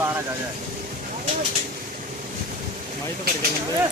बुलाना जा जाए भाई तो करके लंबे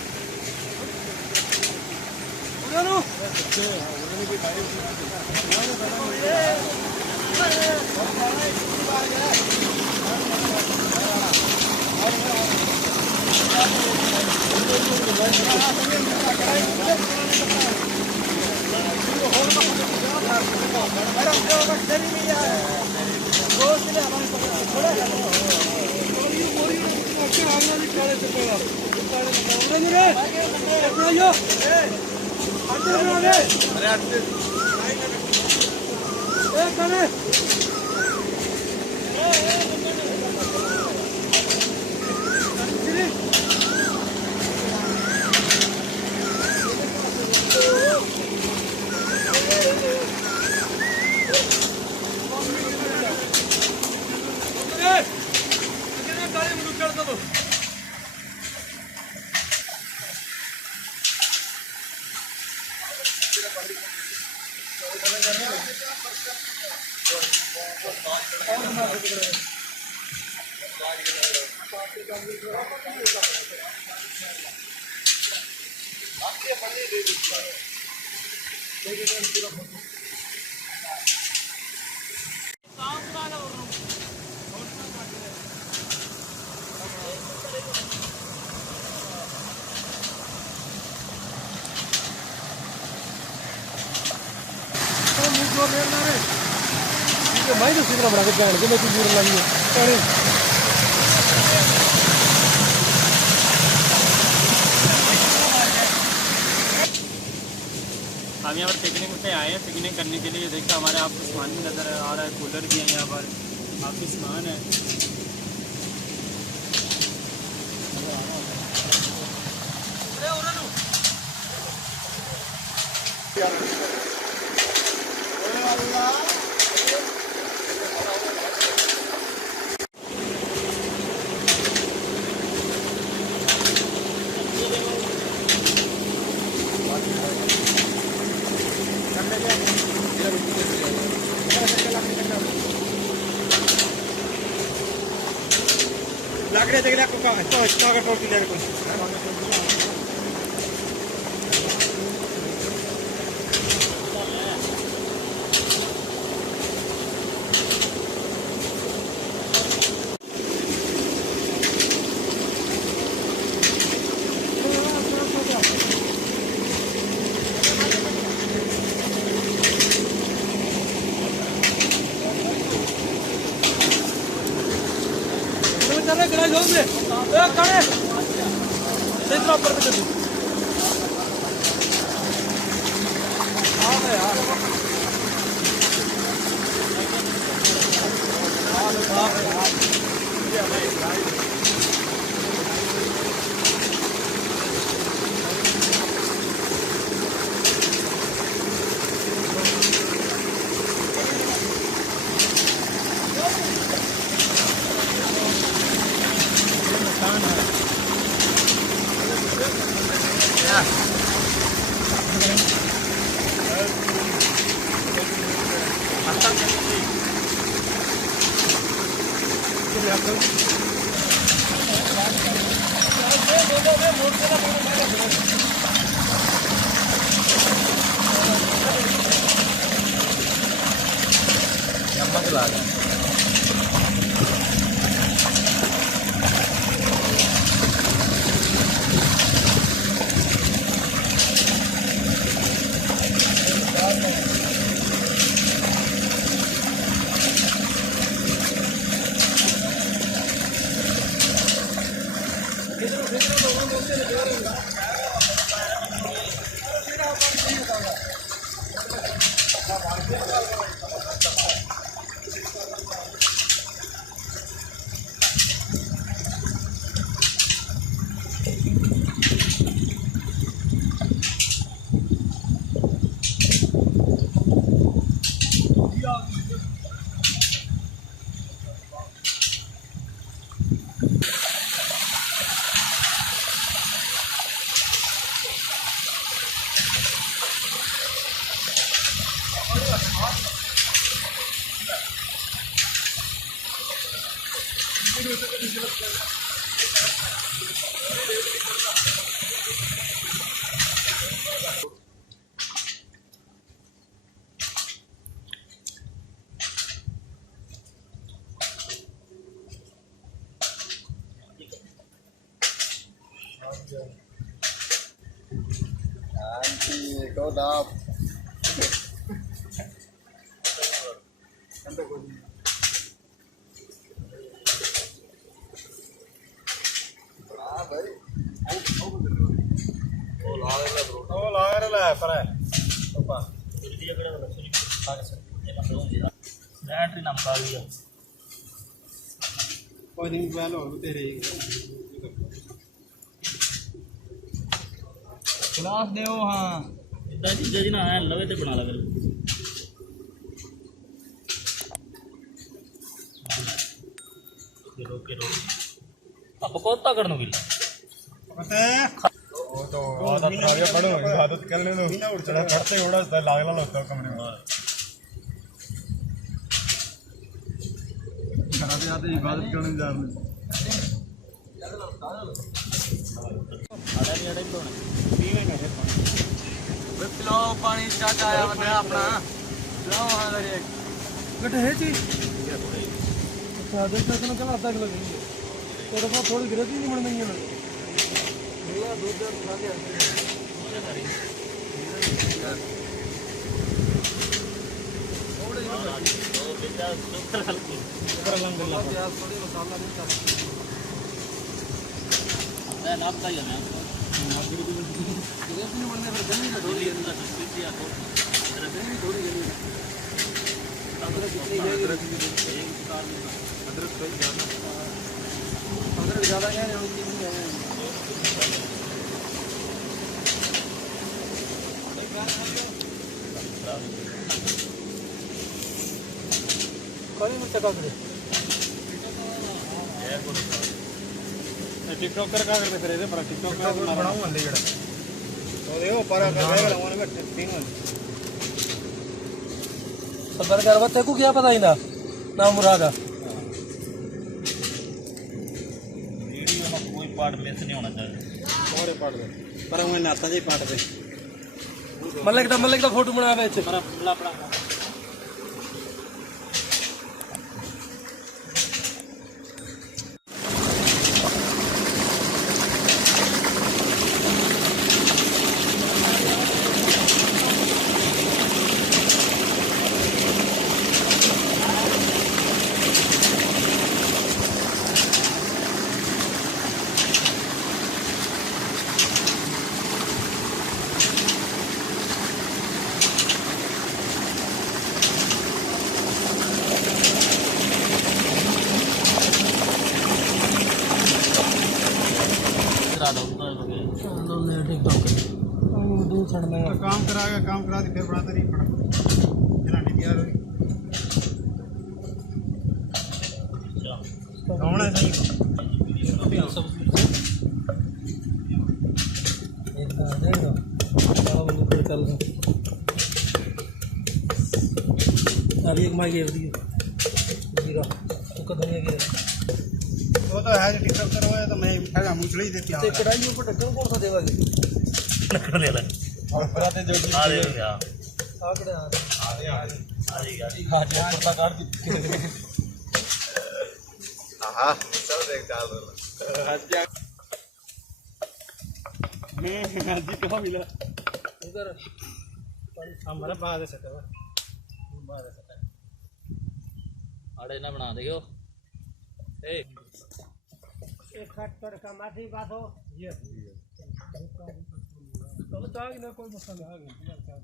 भाई तो सीधा बड़ा के जान के मैं दूर लगी है हम यहाँ पर पिकनिक पे आए हैं। पिकनिक करने के लिए देखिए हमारे आपको सामान भी नज़र आ रहा है, कूलर भी है यहाँ पर, काफ़ी सामान है। लाकड़े देख रहा है तो इसका का टोटी ले रहा Kau dah बैटरी ना खा लिया कोई दिन पहले और तेरे गिलास दे हाँ इतना चीज़ें जी ना है लवे ते बना लगे किलो अब कोता करने की पता है वो तो आदत आगे पढ़ो इबादत करने लो थोड़ा करते थोड़ा लागला होता कमरे में खराब जाते इबादत करने जा रहे पिलाओ पानी चाचा आया बंदा अपना पिलाओ वहाँ लगे गटे है जी सादे से तो कल आधा किलो देंगे तेरे पास थोड़ी गिरती नहीं बन देंगे ना दूध खा के ज़्यादा क्या टिकटॉक कर करते फिर पर टिकटॉक कर बनाऊं अंदर जड़ा तो देखो पर कर लगाने में तीन सबर करवा तेको क्या पता इंदा नाम मुरादा वीडियो में कोई पार्ट मिस नहीं होना चाहिए और पार्ट दे पर मैं नाता जी पार्ट दे मलिक दा फोटो बना बेच पर अपना काम करा के फिर बनाते नहीं पड़ा जना नहीं यार कौन है सही एक माई गेर दी वो तो है टिकटॉक करवाया तो मैं खागा मुचड़ी देती हूं कढ़ाई में ऊपर ढक्कन कौन सा देवा ढक्कन ले ले और पराते जो आ दे क्या आकड़े आ पता काट दी हां चल देख डाल आज क्या आज कहां मिला उधर हमारा बाद से था बाद से आड़े ना बना दियो ए एक खाट पर का माथी बात हो ये तो चाह ना कोई मसला आ गया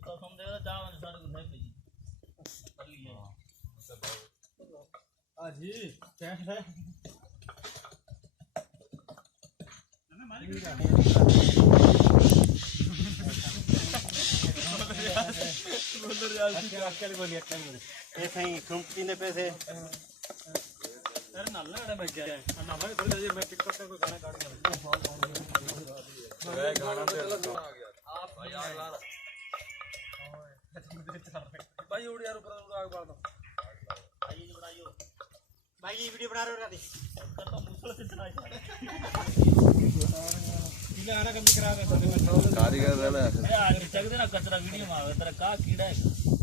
तो हम दे चाह सारे को नहीं कर लिए हां जी क्या है बोल यार अक्कल बोली ऐसे ही कंपनी ने पैसे अरे नल्ला है बैठ गया ना भाई थोड़ी देर में टिकटॉक का कोई गाना काट गया गाना पे आ गया आप भाई यार भाई उड़ यार ऊपर आग मार दो आई बनाइयो भाई ये वीडियो बना रहे हो कारीगर वाला चक देना कचरा वीडियो में आवे तेरा का कीड़ा है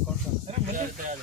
कौन सा अरे मेरे करा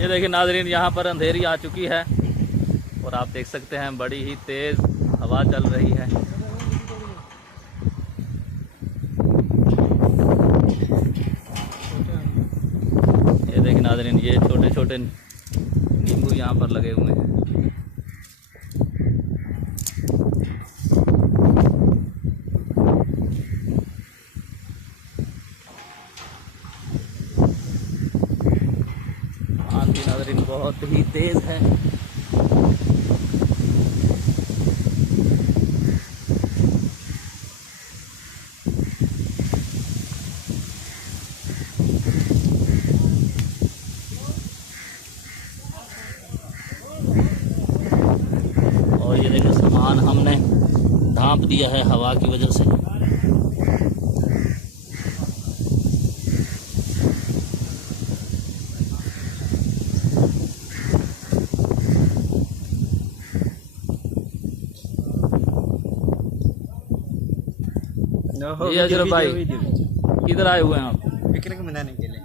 ये देखिए नाज़रीन, यहाँ पर अंधेरी आ चुकी है और आप देख सकते हैं बड़ी ही तेज़ हवा चल रही है। ये देखिए नाज़रीन, ये छोटे छोटे नींबू यहाँ पर लगे हुए हैं। आंधी नाज़रीन बहुत ही तेज़ है। और ये देखो सामान हमने ढांप दिया है हवा की वजह से। ये अजरफ भाई किधर आए हुए हैं आप? पिकनिक मनाने के लिए।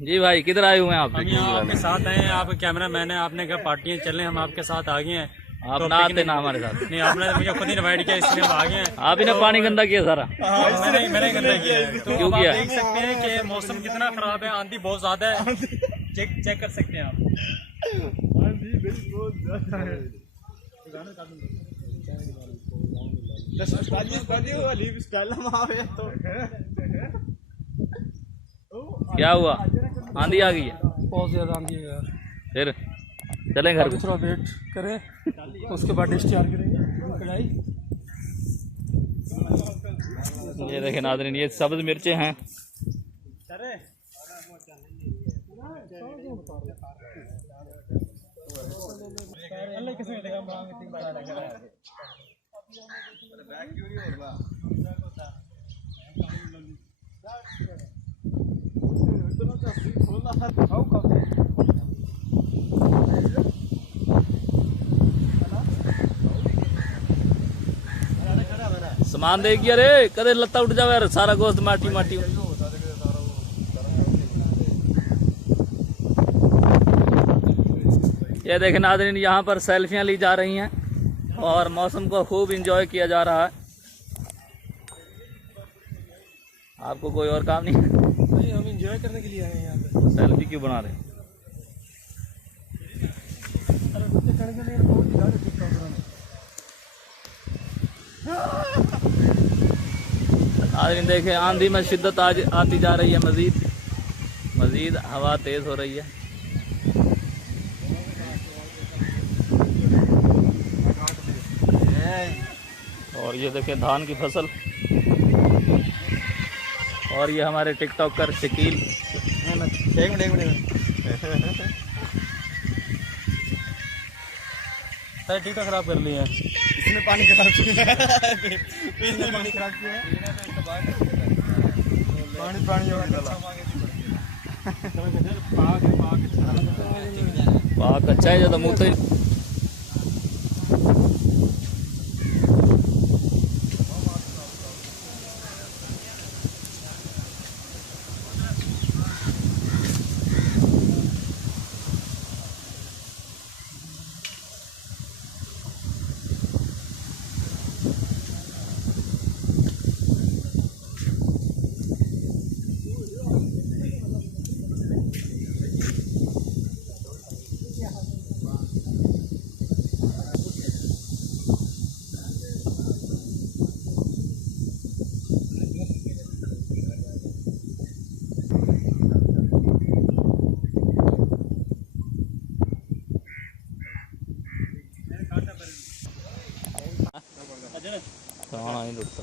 जी भाई किधर आए हुए हैं आप? हम यहाँ आपके साथ आए हैं, आप कैमरा मैन है, आपने कहा पार्टियाँ चल रही हैं, हम आपके साथ आ गए हैं। आप ना आते ना हमारे साथ। नहीं, आपने मुझे खुद ही इनवाइट किया, इसलिए हम आ गए हैं। आप ही ने पानी गंदा किया सारा। मैंने गंदा किया है। तो क्यों आप किया? देख सकते हैं कि मौसम कितना खराब है, आंधी बहुत ज्यादा है। चेक कर सकते हैं आप। क्या हुआ? आंधी आ गई है? बहुत ज्यादा आंधी है यार। फिर चलें घर को। थोड़ा वेट करें, उसके बाद डिस्चार्ज करेंगे कढ़ाई। ये देखें नाज़रीन, ये सब्ज मिर्चें हैं। सामान दे गया रे, कदे लत्ता उठ जावे यार, सारा गोश्त माटी माटी। ये देखें नाज़रीन, यहाँ पर सेल्फियाँ ली जा रही हैं और मौसम को खूब एंजॉय किया जा रहा है। आपको कोई और काम नहीं है? नहीं, हम एंजॉय करने के लिए आए हैं यहाँ पे। सेल्फी क्यों बना रहे हैं? नाज़रीन देखें, आंधी में शिद्दत आज आती जा रही है, मज़ीद हवा तेज़ हो रही है। और ये देखें धान की फसल। और ये हमारे टिकटॉकर शकील। एक मिनट टिकटॉक खराब कर लिया है। इसमें पानी खराब किया है। इसमें पानी खराब किया है। पानी हो गया। पाक अच्छा है जो मुँह तो खाना ही लुटता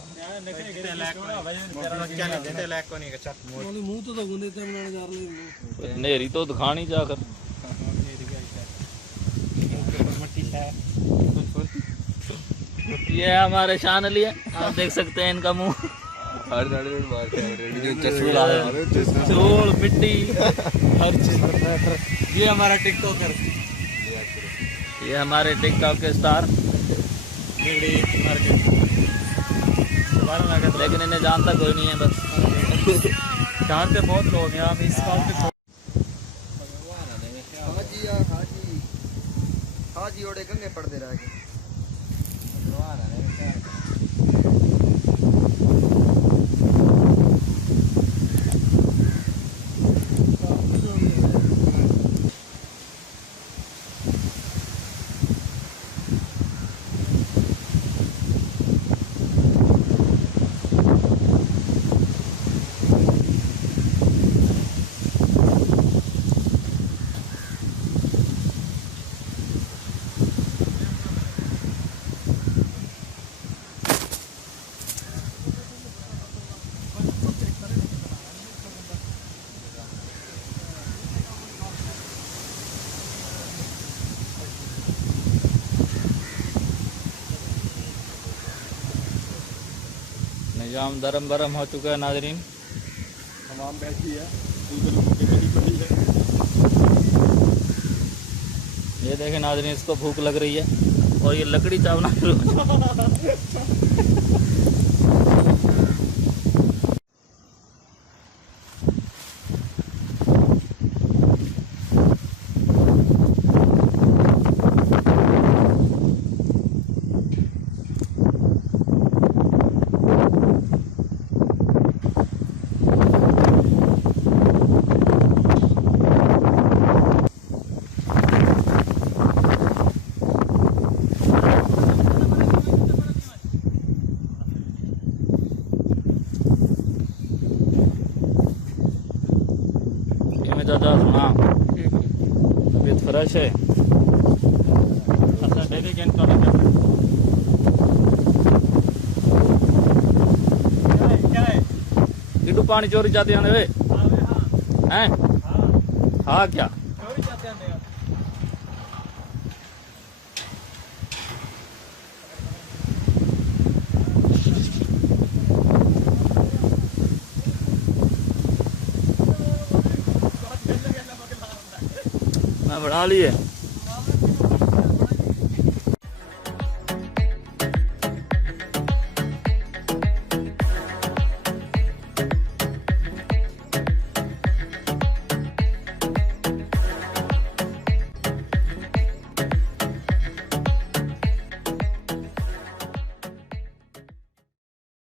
मुंह तो गुंदे ते बनाने जा रहे नेरी तो दिखानी जाकर ये हमारे शान लिए आप देख सकते हैं इनका मुंह चूल मिट्टी हर चीज। ये हमारा टिकटॉकर, ये हमारे टिकटॉक के स्टार, लेकिन इन्हें जानता कोई नहीं है। बस जानते बहुत लोग हैं आप इस काम पे। हाजी ओड़े गंगे पड़ते रह गए। निजाम दरम बरम हो चुका है नाजरीन। तमाम बैठी है। ये देखें नाजरीन, इसको भूख लग रही है और ये लकड़ी चावना शुरू चाचा सुना तबीयत फ्रेश है। अच्छा डेली गेंद क्या है किटू पानी चोरी जाते हैं वे हैं? हाँ क्या चोरी जाते हैं। मैं बढ़ा लिए